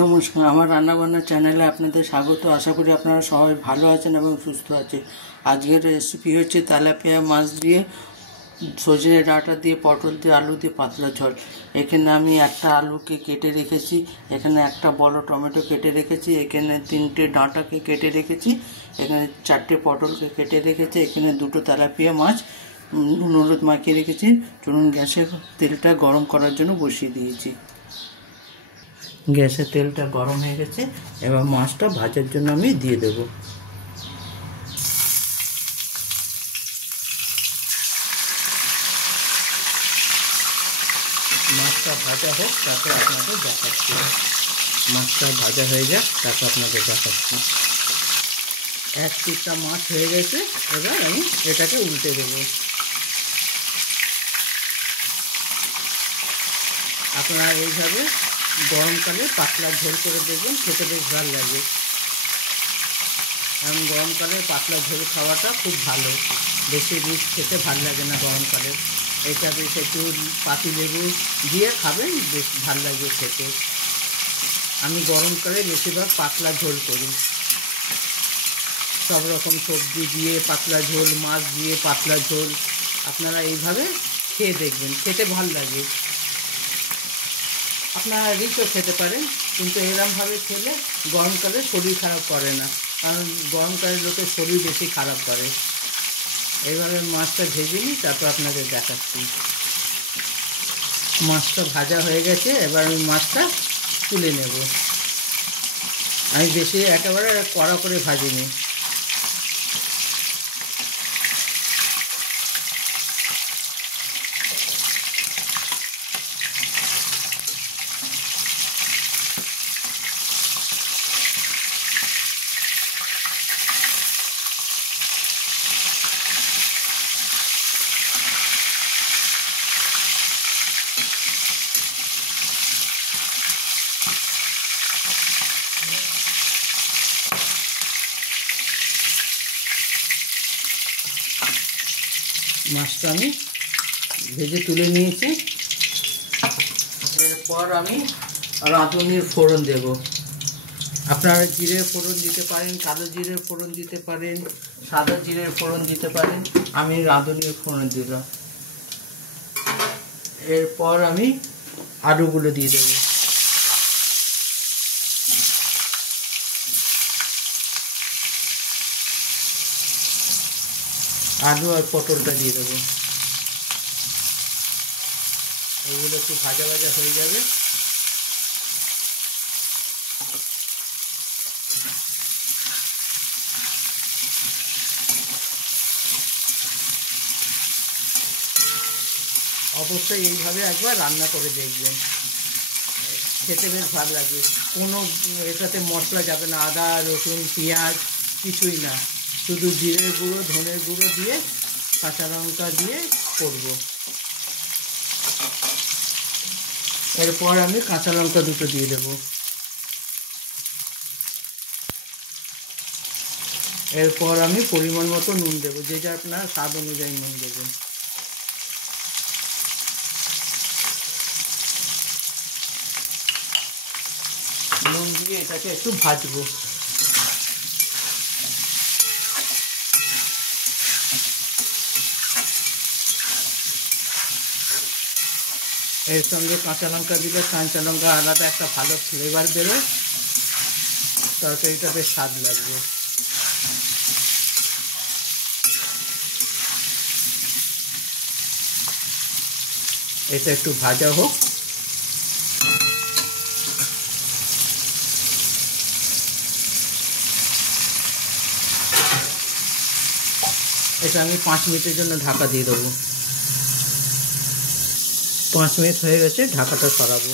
নমস্কার, আমার রান্নাবান্না চ্যানেলে আপনাদের স্বাগত। আশা করি আপনারা সবাই ভালো আছেন এবং সুস্থ আছেন। আজকের রেসিপি হচ্ছে তেলাপিয়া মাছ দিয়ে সজনে ডাঁটা দিয়ে পটল দিয়ে আলু দিয়ে পাতলা ঝোল। এখানে আমি একটা আলুকে কেটে রেখেছি, এখানে একটা বড় টমেটো কেটে রেখেছি, এখানে 3টে ডাঁটাকে কেটে রেখেছি, এখানে 4টে পটলকে কেটে রেখেছি, এখানে 2টো তেলাপিয়া মাছ নুন হলুদ মাখিয়ে রেখেছি। চলুন গ্যাসে তেলটা গরম করার জন্য বসিয়ে দিয়েছি। গ্যাসের তেলটা গরম হয়ে গেছে, এবার মাছটা ভাজার জন্য আমি দিয়ে দেব। মাছটা ভাজা হোক, তারপর আপনাদের দেখাচ্ছি। মাছটা ভাজা হয়ে যাক, তারপর আপনাদের দেখাচ্ছি। 1 পিসটা মাছ হয়ে গেছে, এবার আমি এটাকে উল্টে দেব। আপনারা এইভাবে গরমকালে পাতলা ঝোল করে দেখবেন, খেতে বেশ ভালো লাগে। কারণ গরমকালে পাতলা ঝোল খাওয়াটা খুব ভালো, বেশি রিচ খেতে ভালো লাগে না গরমকালে। এটা বেশ একটু পাতিলেবু দিয়ে খাবেন, বেশ ভালো লাগে খেতে। আমি গরমকালে বেশিরভাগ পাতলা ঝোল করি, সব রকম সবজি দিয়ে পাতলা ঝোল, মাছ দিয়ে পাতলা ঝোল। আপনারা এইভাবে খেয়ে দেখবেন, খেতে ভালো লাগে। আপনারা রিচও খেতে পারেন, কিন্তু এরকমভাবে খেলে গরমকালে শরীর খারাপ করে না, কারণ গরমকালে লোকের শরীর বেশি খারাপ করে। এইভাবে মাছটা ভেজে নিই, তারপর আপনাদের দেখাচ্ছি। মাছটা ভাজা হয়ে গেছে, এবার আমি মাছটা তুলে নেব। আমি বেশি একেবারে কড়া করে ভাজিনি। মাছটা আমি ভেজে তুলে নিয়েছি। এরপর আমি রাঁধুনির ফোড়ন দেব। আপনারা জিরের ফোড়ন দিতে পারেন, কালো জিরের ফোড়ন দিতে পারেন, সাদা জিরের ফোড়ন দিতে পারেন। আমি রাঁধুনির ফোড়ন দিলাম। এরপর আমি আলুগুলো দিয়ে দেব। আলু আর পটলটা দিয়ে দেবো। এগুলো একটু ভাজা ভাজা হয়ে যাবে। অবশ্যই এইভাবে একবার রান্না করে দেখবেন, খেতে বেশ ভালো লাগে। কোনো এটাতে মশলা যাবে না, আদা রসুন পেঁয়াজ কিছুই না, শুধু জিরে গুঁড়ো ধনের গুঁড়ো দিয়ে কাঁচা লঙ্কা দিয়ে করব। এরপর আমি কাঁচা লঙ্কা 2টো দিয়ে দেব। এরপর আমি পরিমাণ মতো নুন দেবো, যে যা আপনার স্বাদ অনুযায়ী নুন দেবেন। নুন দিয়ে এটাকে একটু ভাজবো। এর সঙ্গে কাঁচা লঙ্কা দিলে কাঁচা লঙ্কা আলাদা একটা ভালো ফ্লেভার বেরোয়, তরকারিটা বেশ স্বাদ লাগবে। এটা একটু ভাজা হোক। এটা আমি 5 মিনিটের জন্য ঢাকা দিয়ে দেবো। 5 মিনিট হয়ে গেছে, ঢাকাটা সরাবো।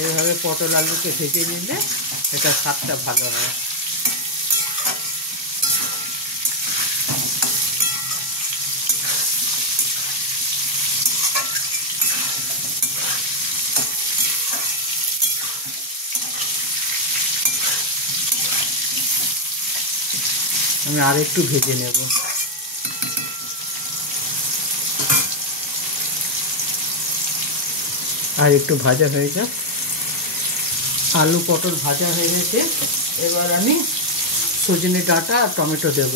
এইভাবে পটল আলুকে ভেজে নিলে এটা স্বাদটা ভালো হয়। আমি আর একটু ভেজে নেব। আর একটু ভাজা হয়ে যাক। আলু পটল ভাজা হয়ে গেছে। এবার আমি সজনে ডাঁটা আর টমেটো দেব।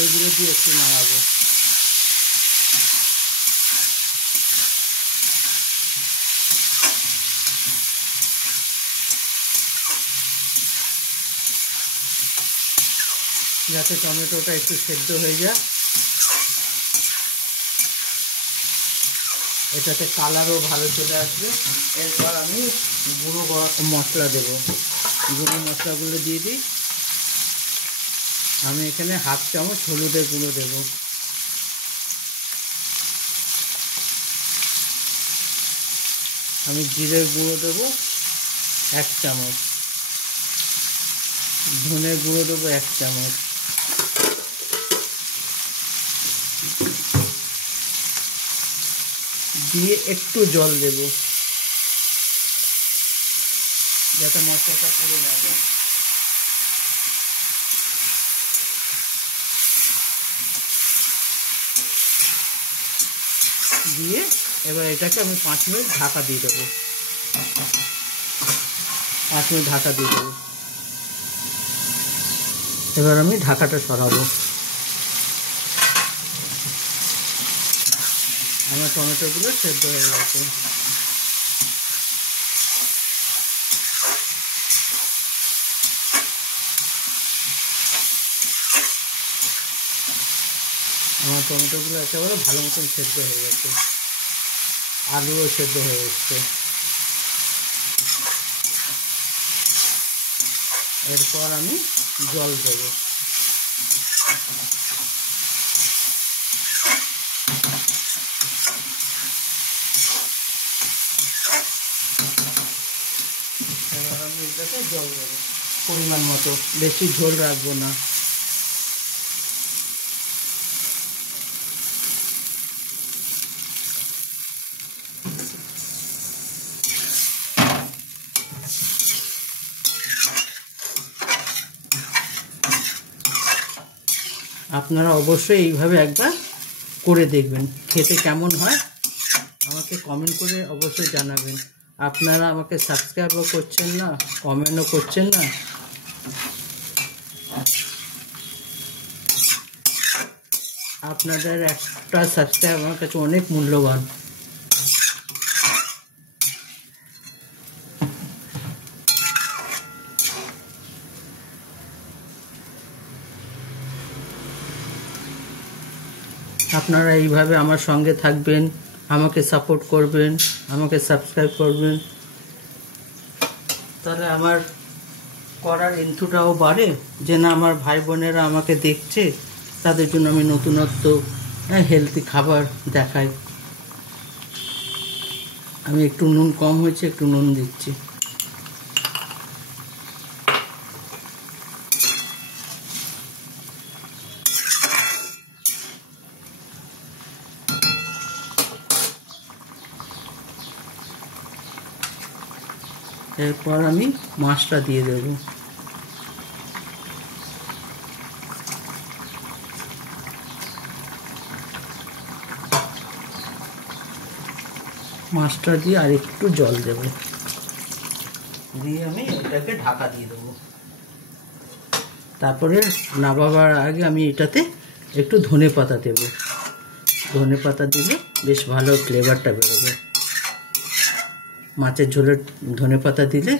এইগুলো দিয়ে একটু নাড়াবো। যাতে টমেটোটা একটু সেদ্ধ হয়ে যায়, এটাতে কালারও ভালো চলে আসবে। এরপর আমি গুঁড়ো মশলা দেব। গুঁড়ো মশলাগুলো দিয়ে দিই। আমি এখানে হাফ চামচ হলুদের গুঁড়ো দেব। আমি জিরের গুঁড়ো দেব 1 চামচ। ধনের গুঁড়ো দেবো 1 চামচ। দিয়ে একটু জল দেব যাতে মশলাটা পুড়ে না যায়। দিয়ে এবার এটাকে আমি 5 মিনিট ঢাকা দিয়ে দেবো। 5 মিনিট ঢাকা দিয়ে দেবো। এবার আমি ঢাকাটা সরাবো। আমার টমেটোগুলো সেদ্ধ হয়ে গেছে। আমার টমেটোগুলো একেবারে ভালো মতন সেদ্ধ হয়ে গেছে। আলুও সেদ্ধ হয়ে এসছে। এরপর আমি জল দেব। এবার আমি এটাতে জল দেব পরিমাণ মতো, বেশি ঝোল রাখবো না। আপনারা অবশ্যই এইভাবে একবার করে দেখবেন, খেতে কেমন হয় আমাকে কমেন্ট করে অবশ্যই জানাবেন। আপনারা আমাকে সাবস্ক্রাইবও করছেন না, কমেন্টও করছেন না। আপনাদের একটা সাবস্ক্রাইব আমার কাছে অনেক মূল্যবান। আপনারা এইভাবে আমার সঙ্গে থাকবেন, আমাকে সাপোর্ট করবেন, আমাকে সাবস্ক্রাইব করবেন, তাহলে আমার করার ইন্টুটাও বাড়ে যে না আমার ভাই বোনেরা আমাকে দেখছে, তাদের জন্য আমি নতুনত্ব হেলদি খাবার দেখাই। আমি একটু নুন কম হয়েছে, একটু নুন দিচ্ছি। এরপর আমি মাছটা দিয়ে দেব। মাছটা দিয়ে আর একটু জল দেব, দিয়ে আমি এটাকে ঢাকা দিয়ে দেবো। তারপরে নামাবার আগে আমি এটাতে একটু ধনেপাতা দেব। ধনেপাতা দিলে বেশ ভালো ফ্লেভারটা বেরোবে। মাছের ঝোলে ধনেপাতা দিলে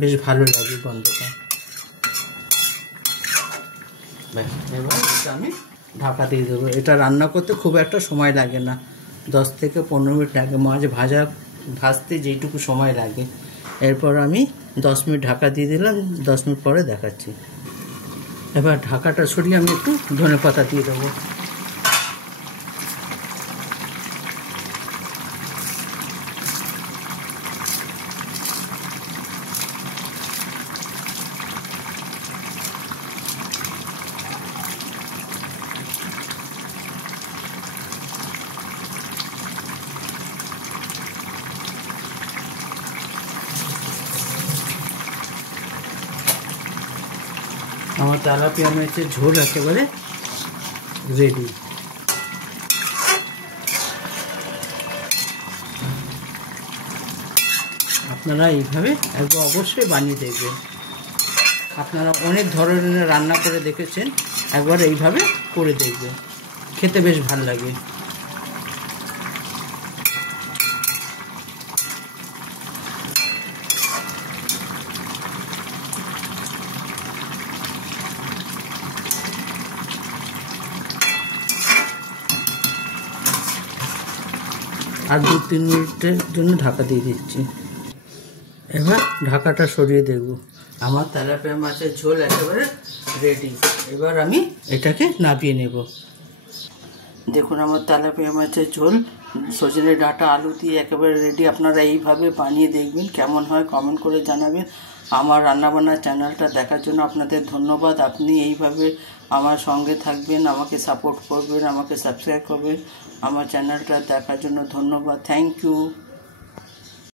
বেশ ভালো লাগে গন্ধটা। ব্যাস, এবার এটা আমি ঢাকা দিয়ে দেবো। এটা রান্না করতে খুব একটা সময় লাগে না, 10 থেকে 15 মিনিট লাগে। মাছ ভাজতে যেইটুকু সময় লাগে। এরপর আমি 10 মিনিট ঢাকা দিয়ে দিলাম। 10 মিনিট পরে দেখাচ্ছি। এবার ঢাকাটা সরিয়ে আমি একটু ধনেপাতা দিয়ে দেবো। তেলাপিয়া মাছের ঝোল একেবারে রেডি। আপনারা এইভাবে একবার অবশ্যই বানিয়ে দেখবেন। আপনারা অনেক ধরনের রান্না করে দেখেছেন, একবার এইভাবে করে দেখবেন, খেতে বেশ ভালো লাগে। আর 2-3 মিনিটের জন্য ঢাকা দিয়ে দিচ্ছি। এবার ঢাকাটা সরিয়ে দেখব। আমার তেলাপিয়া মাছের ঝোল একেবারে রেডি। এবার আমি এটাকে নামিয়ে নেব। দেখুন আমার তেলাপিয়া মাছের ঝোল সজনে ডাঁটা আলু দিয়ে একেবারে রেডি। আপনারা এইভাবে বানিয়ে দেখবেন, কেমন হয় কমেন্ট করে জানাবেন। আমার রান্নাবান্নার চ্যানেলটা দেখার জন্য আপনাদের ধন্যবাদ। আপনি এইভাবে আমার সঙ্গে থাকবেন, আমাকে সাপোর্ট করবেন, আমাকে সাবস্ক্রাইব করবেন। আমার চ্যানেলটা দেখার জন্য ধন্যবাদ। Thank you.